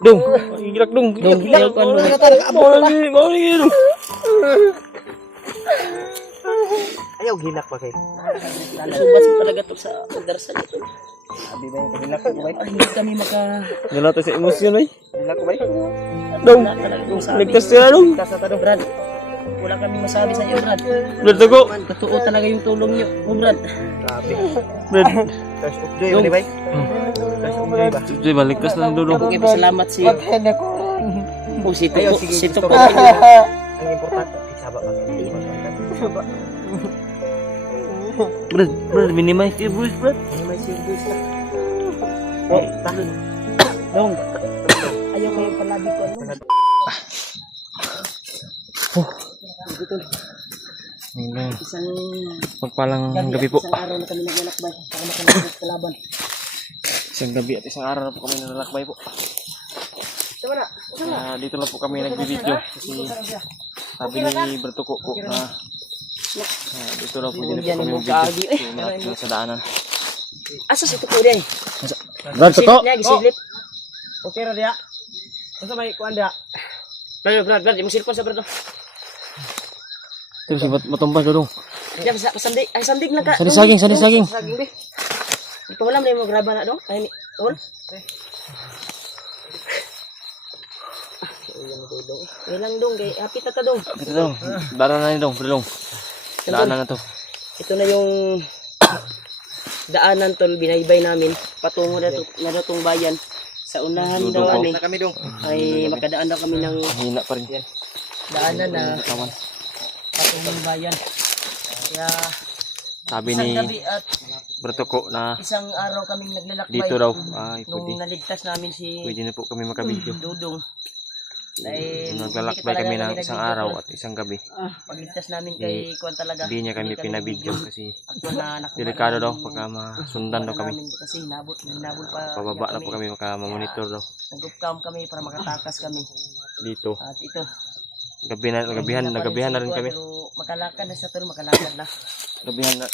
Dong, gilak dong. Dong, gilak kan. Mau lagi dong. Ayaw hilak pa kay. Subas talaga to sa darsa nito. Abi ba yung hilak ko ba? Hindi kami maka... Dala to sa emosyon ay. Hilak ko ba? Dong, Wala talagang masabi. ligtas sila dong. Ligtas na ta dong. Brad, wala kami masabi sa iyo, Brad. Brad, tago. Totoo talaga yung tulong niyo, Brad. Grabe. Brad. Cash of joy ba bay? Cash of joy ba? Sige ba, ligtas na dong. Okay, pasalamat si... Oh, si Ayaw, Tuko. sige, Si gusto Tuko. ko. Ang importante, saba ba? Brad, minimize your voice, Brad. May service na. Oh, Dong. Ayaw kayo palabi ko, ano? Isang Pagpalang gabi po. Isang araw na kami naglalakbay para makalabas sa kalaban. Isang gabi at isang araw na po kami nalalakbay po. Dito lang po kami nagbibideo kasi sabi ni Bertuko po na dito lang po din po kami magbibideo malapit sa daanan. Asa si Tuko din? Brad, Tuko! Niya, gisilip. Okay ra dia. Unsa may kuan dia? Brad, yung silpon sa Brad. Pero si matumpas dong. Diyan sa sandig. Ay, sandig lang ka. Sani saging. Saging, be. Ito wala mo graba na, dong. Ay, tol. Ilang dong, kay hapit na ta dong. Ito dong. Daanan na ni dong, dong. Daanan na to. Ito na yung daanan tol, binaybay namin patungo na tong bayan. Sa unahan daw ani Na kami dong. ay makadaan daw kami ng Hina pa rin. daanan na Katawan. patungong bayan. Kaya Sabi isang ni gabi at Bertuko na isang araw kaming naglalakbay. dito daw ay Nung pwede. naligtas namin si Pwede na po kami makabidyo. Dudong. Dahil Naglalakbay kami ng isang araw at isang gabi. pagligtas namin kay Kuan talaga. Hindi niya kami pinabidyo kasi Actual na nakuha delikado daw namin pagka masundan daw kami. namin kasi nabot pa. Pababa na po kami makamonitor daw Nag-upcam kami para makatakas kami. dito. At ito. Nagabihan na rin kami. Pero makalakad na siya pero makalakad na.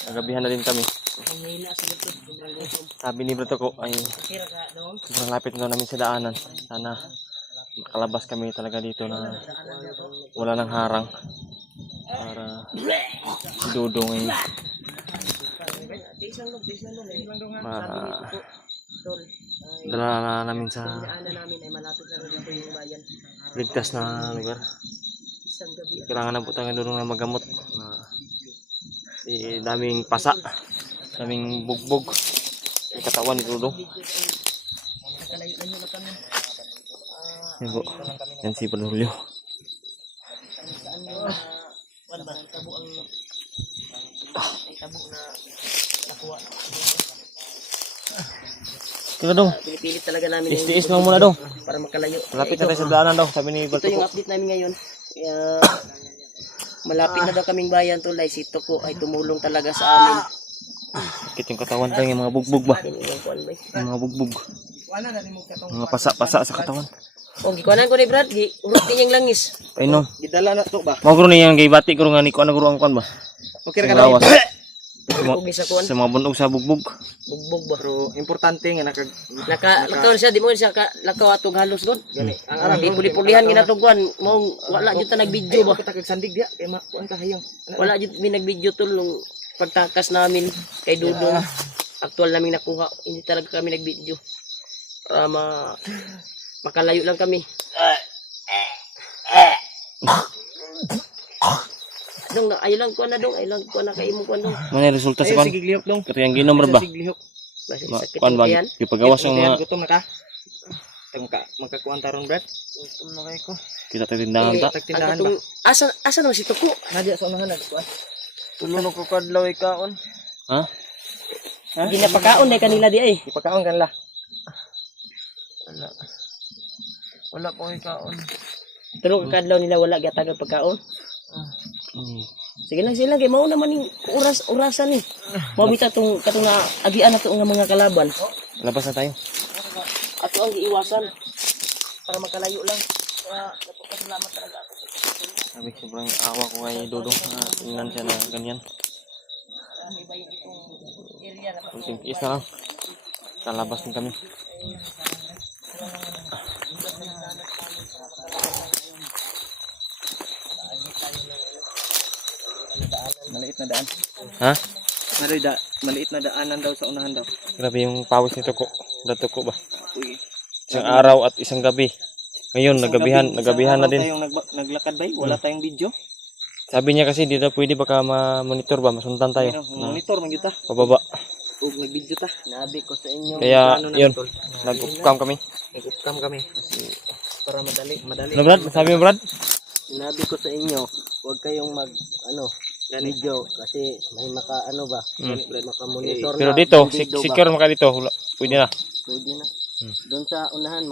Nagabihan na rin kami. Ang hina sa lutod. Sobrang gutom. Sabi ni Bertuko ay Kira ka doon. sobrang lapit na namin sa daanan. Sana makalabas kami talaga dito na wala nang harang para si Dudong ay dala na namin sa Daanan namin ay malapit na dito yung bayan. ligtas na lugar. Isang gabi. Kailangan na po tayo Dudong na magamot. Daming pasa, daming bugbog yung katawan ni Dudong. Nakalayo na nyo na kami. Yan po, yan si Panulyo. Saan yung Kuan ba? Tabo ang ay tabo na nakuha. Kaya Dong, Pinipilit talaga namin yung tiis lang muna Dong. para makalayo. Malapit na tayo sa daanan daw, sabi ni Ito yung Bertuko. update namin ngayon. Kaya malapit na daw kaming bayan tulay. Si Tuko ay tumulong talaga sa amin. Sakit yung katawan tayo, yung mga bugbog ba? Yan yung kuan ba? Yung mga bugbog, Wala na nimo katong. mga pasa-pasa sa katawan. O, gikuanan ko ni Brad. Urot din yung langis. Ay no, Gidala na to ba? mga guro niya yung gibati ko nga ni ko ang kwan ba? Okay ra Sa ka lawas. na. Huwag sa kuan. Sa mga bunog sa bugbog. Bugbog ba? Pero importante nga Lakaw siya. Di mo siya lakaw atong halos doon. ang arang Di puli-pulihan ginatuguan. Wala dyan ta nag-video ba? Patakag sandig dia kay kuan ka hayang. Wala dyan may nag-video tol nung pagtakas namin kay Dudong. Aktual namin nakuha. Hindi talaga kami nag-video. Para makalayo lang kami. Dong, ayaw lang kuha na dong. Ayaw lang kuha na kayo mo kuha dong. Ano yung resulta sa Ayo kwan? sige lihok dong. Kato yung ginom ra ba? Sige lihok. Sakit Kwan mo ba? yan. Ipagawas ng mga gutom na ka. Magkakuan taron brad. Gutom na kay ko. kita tayo tindahan ta. Tagtindahan ba? Asa naman si Tuko? Nadia sa unahan nagkuan. Tulunok ko kadlaw ikaon. Ha? Hindi na pagkaon dahil kanila di ay. Ipakaon kanla. Wala po ikaon. Tulog ka kadlaw nila wala gyatag pagkaon. Hmm. Sige lang sila kay mao naman ning orasan ni. Mao bita tong katong nga agian nato nga mga kalaban. Labas na tayo. Ato ang giiwasan para makalayo lang. Kaya napakasalamat talaga ako. Sabi sobrang awa ko kay Dudong na tingnan siya na ganyan. May bayan itong area na Kunting tiis na lang. Lalabas din kami. maliit na daan. Ha? Maliit na daanan daw sa unahan daw. Grabe yung pawis nito ko. Brad Tuko ba? Uy. Isang araw at isang gabi. Ngayon, nagabihan na din. Tayong naglakad ba? Wala tayong video. Sabi niya kasi dito pwede baka ma-monitor ba, masundan tayo. Monitor man kita. Pababa. Ug nag-video ta. Nabi ko sa inyo. Kaya, plano yun. namin, tol. Nag-upcam kami. Nag-upcam kami kasi para madali. Ano Brad? Sabi mo Brad? Sinabi ko sa inyo, huwag kayong video kasi may ba, maka-monitor Pero na, dito, bandido ba? secure maka dito. Pwede na. Pwede na. Doon sa unahan,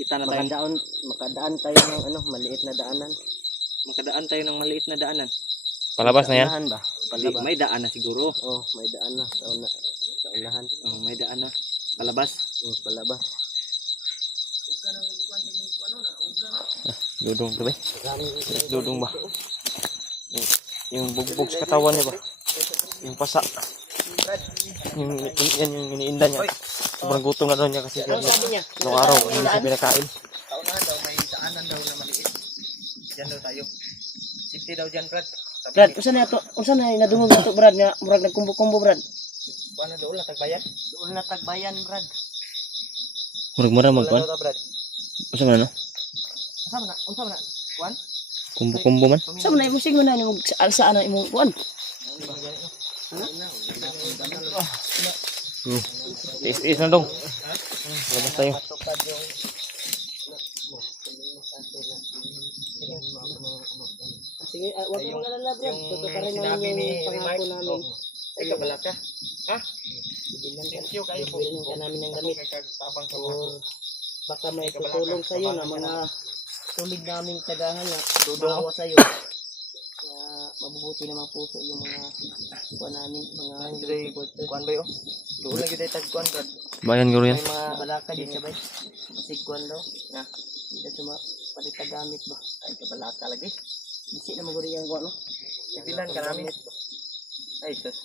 Kita na tayo. makadaan tayo ng maliit na daanan. Makadaan tayo ng maliit na daanan. Palabas na yan. Unahan ba? Palabas. May daan na siguro. Oh, may daan na sa unahan. May daan na. Palabas. Palabas. Dudong to ba? Dudong ba? Yung bugbog sa katawan niya ba? Yung pasa. Yan yung iniinda niya. Sobrang gutom na daw niya kasi Sabi niya, nung araw hindi siya pinakain. Sa unahan daw may daanan daw na maliit. Diyan daw tayo. Safety daw dyan, Brad. Brad, unsa na nadungog na to, Brad, nga murag nagkumbo-kumbo, Brad. Paano doon na tagbayan? Doon na tagbayan, Brad. Murag-murag magkuhan. Wala daw, Brad. Unsa man no? Unsa man na? Kuan? Kumbo-kumbo man. Sa man imong singon na nimong saan na imong kuan. Tiis na dong. Labas tayo. Sige, wag mo na lang, Brad. Tutuparin sinabi namin ni yung pangako Remark. namin. Ay, kabala ka. Ha? Thank you kayo po. Bilhin ka namin ng gamit. Or baka may tutulong sa iyo na mga tulid naming tagahan nga tumawa sa iyo. Mabubuti naman puso yung mga kuan namin, mga supporters. Kuan ba yo? Doon lagi tayo tagkuan, Brad. Bayan guro yan. May mga balaka din sabay. Masig kuan daw. Na, hindi suma palitagamit ba? Ay, kabalaka lagi. Bisi na maguri yung kuan no. Sipilan ka namin. Ay, sus.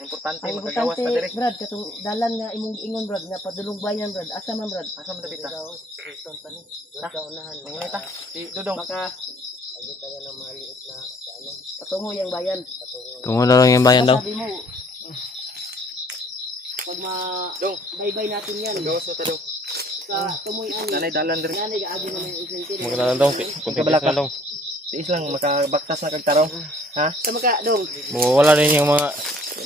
Importante Ang magagawas importante, pa direk. Brad, katong dalan nga imong ingon, Brad, nga padulong bayan, Brad. Asa man, Brad? Asa man dabita? Doon sa unahan. Mangunita. Si Dudong. Baka ayun kaya na maliit na patungo yung bayan. Tungo na lang yung bayan daw. Sabi mo, pag Dong. baybay natin yan, Gawas na tayo. sa tumoy ani, Nanay dalan direk. nanay gaagi na may insentive. Magna na daw. Kunti na daw. Tiis lang makabaktas na kagtarong. Ha? Sa maka, dong. Mawawala din yung mga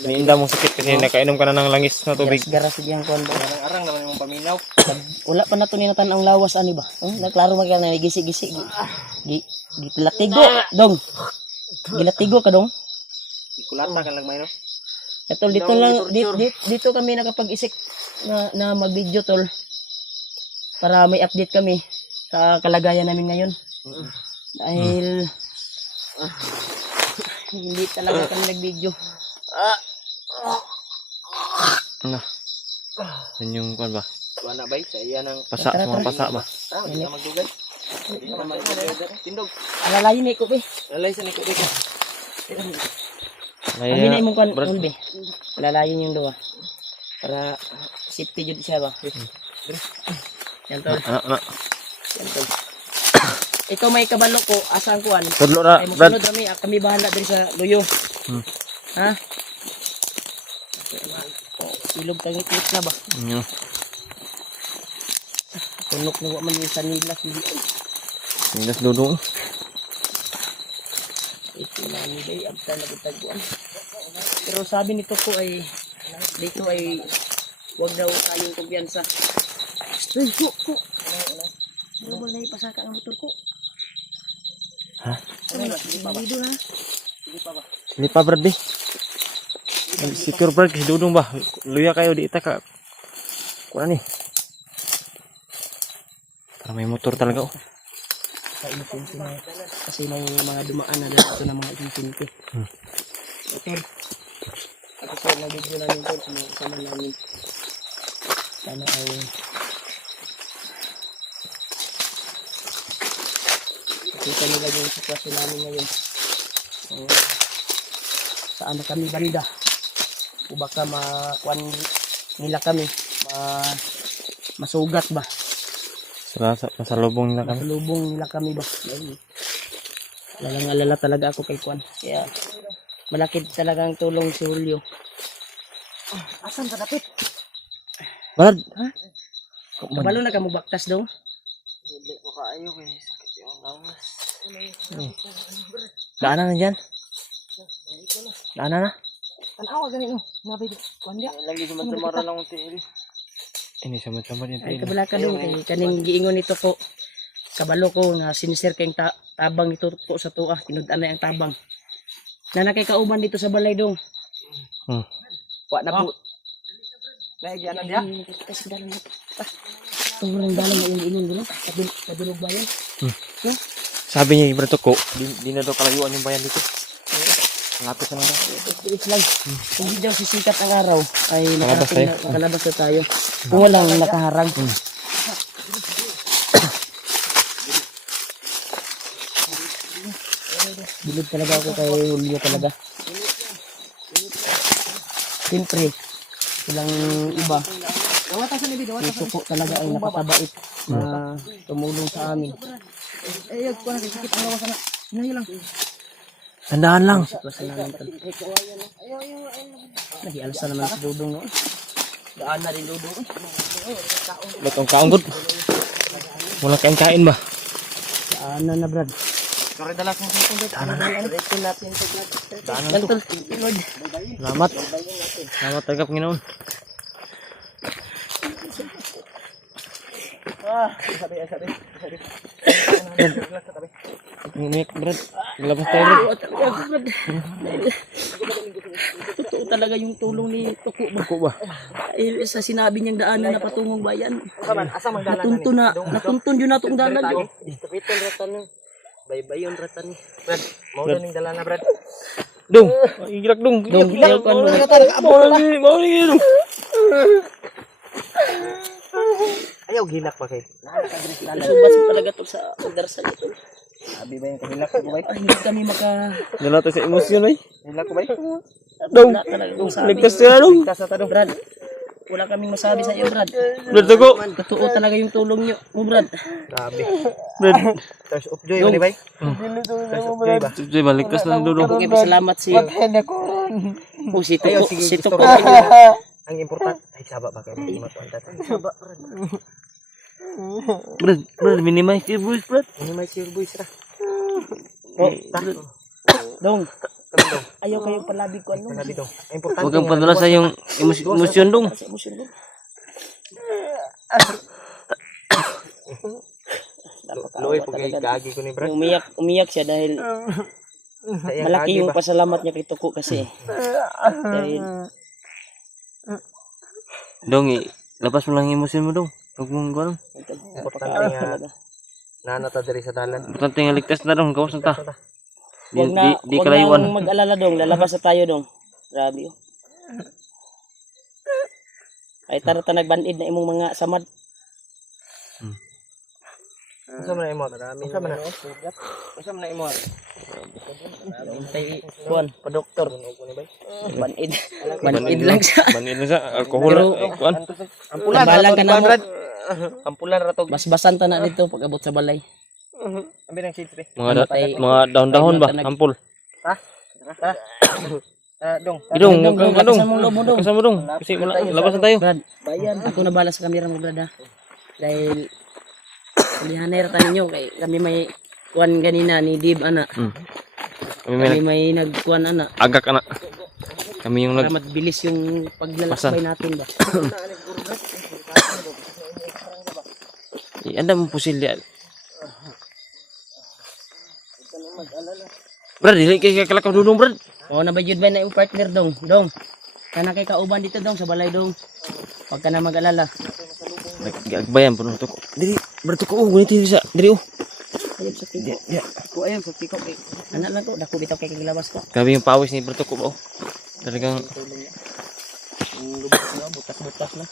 iniinda mong sakit kasi nakainom ka na ng langis na tubig. Garas yung kuan ba? Arang naman yung paminaw. Wala pa na to ninatan ang lawas ani ba? Naklaro man ka na gisi-gisi. Gilatigo, dong. Gilatigo ka, dong. Kulata ka lang may no. Tol, dito lang dito kami nakapag-isik na mag-video, tol. Para may update kami sa kalagayan namin ngayon. Dahil hindi talaga kami nag-video. Ano? Yan yung kuan ba? Kuan na bay sa iya nang Pasa, mga pasa ba? hindi ka magdugay. Hindi ka magdugay. Tindog. Alalayin ni ko, be. Lalay sa niko dito. Kami na imong kuan, Brad. be. Alalayin yung duwa. Para safety jud siya ba. Yan, tol. Ano? Yan, tol. Ikaw may kabalo ko, asang kuan. Tudlo na, Ay mo Brad. sunod rami, kami bahala din sa luyo. Ha? Ilog tangit na ba? Ano? Tunok na man yung sanilas. Nilas dudong. Ito na ni day, abta na bitagkuan. Pero sabi nito ko ay, dito ay, huwag daw tayong kumpiyansa. Uy, ko. Ano ba na ipasaka ang motor ko? Ha? Ano ba? Dito na. Sili pa Brad di. Secure Brad kasi dudong ba? Luya kayo di ita ka. Kuan ni. Para may motor talaga oh. Sa inisente na. Kasi may mga dumaan na dito na mga inisente. Okay. Ako po na video namin ito. Sama namin. Sana ay kita nila yung sitwasyon namin ngayon. Saan na kami banda? O baka makuan nila kami. Masugat ba? Sa lubong nila kami. Masalubong nila kami ba? Lalang alala talaga ako kay Kwan. Kaya malaki talagang tulong si Julio. Asan ka dapit? Brad, Kabalo na ka mo baktas dong. Hindi ko kaayo kay sakit yung lawas. daanan na dyan. Daanan na. Tanawa ganin oh. Nabi kunya. Lagi sumasamara lang ang tiil. Ini sama-sama yan. Ay kabala ka dong kay kaning giingon nito ko. Kabalo ko nga sinisir kay tabang ito po sa tuwa, tinud-an na ang tabang. Na nakay kauban dito sa balay dong. Wa na po. Lagi ana dia. Kasi dalan mo. Tumulong dalan mo yung ilong dito. Kadulog bayan. Sabi niya, Brad Tuko, di na daw kalayuan yung bayan dito. Malapit na lang. It's like, kung di daw sisikat ang araw, ay Makalabas makalabas na tayo. Kung walang nakaharang. Bilib talaga ako kay Julio talaga. Siyempre, silang iba. Ito po talaga ay napakabait na tumulong sa amin. Tandaan lang. Sitwasyon namin ito. Nag-ialsa naman si Dudong noon. Daan na rin Dudong. Ba't ang kaanggot? Walang kain-kain ba? Daan na Brad. Sorry dala kong sipon. Daan na. Diretso natin ito Brad. Daan na to. Lord. Salamat. Salamat talaga, Panginoon. Sabi. Umiyak, Brad. Labas tayo, Brad. Totoo talaga yung tulong ni Tuko. Tuko ba? Dahil sa sinabi niyang daanan na patungong bayan. Asa man dalan Natuntun yun natong dalan yun. Kapiton ratan ni. Baybayon ratan ni. Brad, mao na ning dala na Brad. Dong! Igilak dong! Dong, ayaw ka ano. Mauling! Ayaw gilak pa kay. Subas talaga to sa pagdarasal ito. Abi ba yung kahilak ko bay? Ay, hindi kami Dala tayo sa emosyon, ay. Hilak ko bay? Dong, wala talagang sabi. Ligtas ka na, dong! Kasa ta dong. Brad, wala kaming masabi sa iyo, Brad. Brad Tuko! Totoo talaga yung tulong niyo, Brad. Grabe. Brad! Touch of joy ni bay. Touch of joy ba? Sige ba, ligtas na, dudong. Okay, pasalamat si si Tuko. Si Tuko. Ang important ay saba ba kay matuan ta. Saba Brad. Brad, minimize your voice, Brad. Ano may sir boys ra? Dong. Ayaw kayong palabig ko ano. Panabi dong. Ang importante. Huwag kang padala sa yung emosyon, dong. Sa emosyon ko. Loy pag gagi ko ni Brad. Umiyak siya dahil malaki yung pasalamat niya kay Tuko kasi. Dahil Dong, labas mo lang yung emosyon mo, dong. Huwag mong gano'n. Importante nga nanata diri sa dalan. Importante nga ligtas na, dong. Gawas na ta. wag na Di wag kalayuan. nang mag-alala dong, lalabas na tayo dong. Grabe oh. Ay tara ta nagbanid na imong mga samad. Unsa man na imo? Unsa man na? Unsa man na imo? Untay kuan pa doktor. Banid. Banid Banid lang siya. Banid lang siya. Alkohol. Kuan. Ampulan Balang ka na mo. Brad. Ampulan ra to. Basbasan ta na dito pag abot sa balay. Ambi nang siltre. Mga dahon-dahon ba? Ampul. Ha? Dong. Idong, Dong, dong. lakasan mo loob mo, dong. Lakasan mo, dong. Kasi labas na tayo. Brad, ako na bala sa kamera mo, Brad ha. Dahil lihaner ta ninyo kay kami may kuan ganina ni Dib ana. Kami may nagkuan ana. Agak anak. Kami yung Para mabilis yung paglalakbay natin ba. Anda mo pusil dia. Brad, dili kay kalakaw dudong, Brad. O na ba jud ba na yung partner dong? Dong. Kana kay kauban dito dong sa balay dong. Pag ka na mag-alala. Nagbayan puno to ko. Dili, Brad to ko. Gunit diri sa diri oh. Ayun sa tiko. Ko ayun sa tiko kay. Anak na to, dako bitaw kay kagilabas ko. Grabe yung pawis ni Brad to ko ba oh. Talagang Ang lubos na, butas-butas na.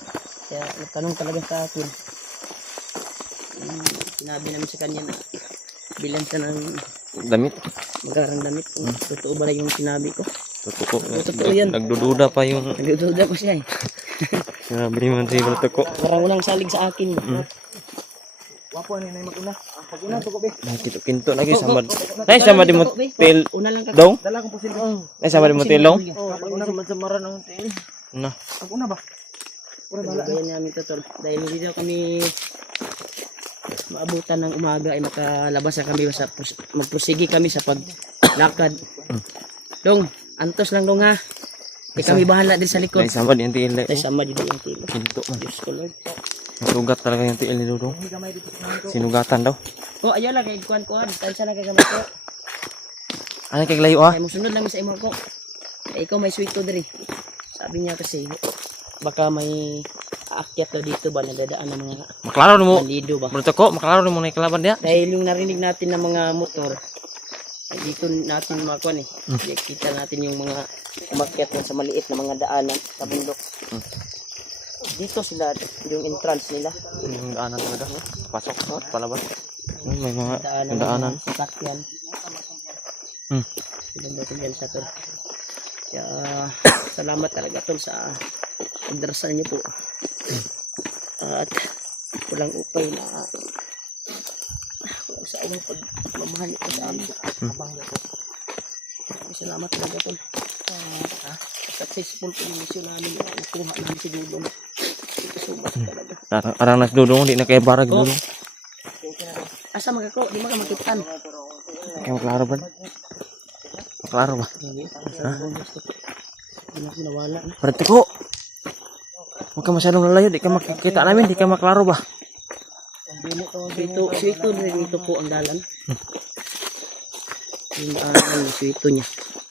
Kaya nagtanong talaga sa akin. Sinabi namin sa kanya na bilan siya ng damit. magarang damit. Totoo ba na yung sinabi ko? Totoo. Totoo yan. Nagdududa pa yung Nagdududa ko siya eh. grabe naman si Brad to ko. Parang walang salig sa akin. Wapo ni nay maguna. Pag-una to ko be. Ay, kinto lagi samad. Ay, samad di mo til Una lang ka. dong. Dala kong pusil. Ay, samad di mo tilong. Pag-una sa samaran ang tail. Na. Pag-una ba? Kaya namin to tol. Dahil hindi daw kami maabutan ng umaga ay makalabas na kami sa magpursigi kami sa paglakad. Dong, antos lang dong ha. Di kami bahala din sa likod. Ay, samad yung til. Tay sama dito yung tilo. Kinto man. Diyos ko Lord. Sugat talaga yung til ni Dudong. Sinugatan daw. Oh, ayan lang kay kuan. Tansa na kay gamay ko. Ano kay layo ah? Ay mo sunod lang sa imo ko. Ay, ikaw may sweet to diri. Sabi niya kasi baka may aakyat daw dito ba nadadaan ng mga Maklaro mo. bandido ba. Bro ko, maklaro mo na yung kalaban dia. Dahil yung narinig natin ng mga motor, ay dito natin makuha eh. Kita natin yung mga umakyat na sa maliit na mga daanan sa bundok. Dito sila, yung entrance nila. Yung daanan talaga. Pasok, palabas. May mga Daanan. daanan. Sa sakyan. Hmm. Pinundutin yan sa tol. Kaya, salamat talaga tol sa pagdarasal niyo po. At walang upay na walang sa inyong pagmamahal ito sa amin. Salamat talaga tol. Successful po yung mission namin. Nakuha namin si Dudong. Subat talaga. Arang nas Dudong, di na kay barag Oh. Dudong. Asa magkako? Di ba ka makitan? Kaya maklaro ba? Maklaro ba? Ha? Hindi na ako nawala na. Berarti ko. Huwag ka masyadong lalayo, di ka makikita namin, di ka maklaro ba? Sweeto rin ito po ang dalan. Yung daanan, sweeto niya.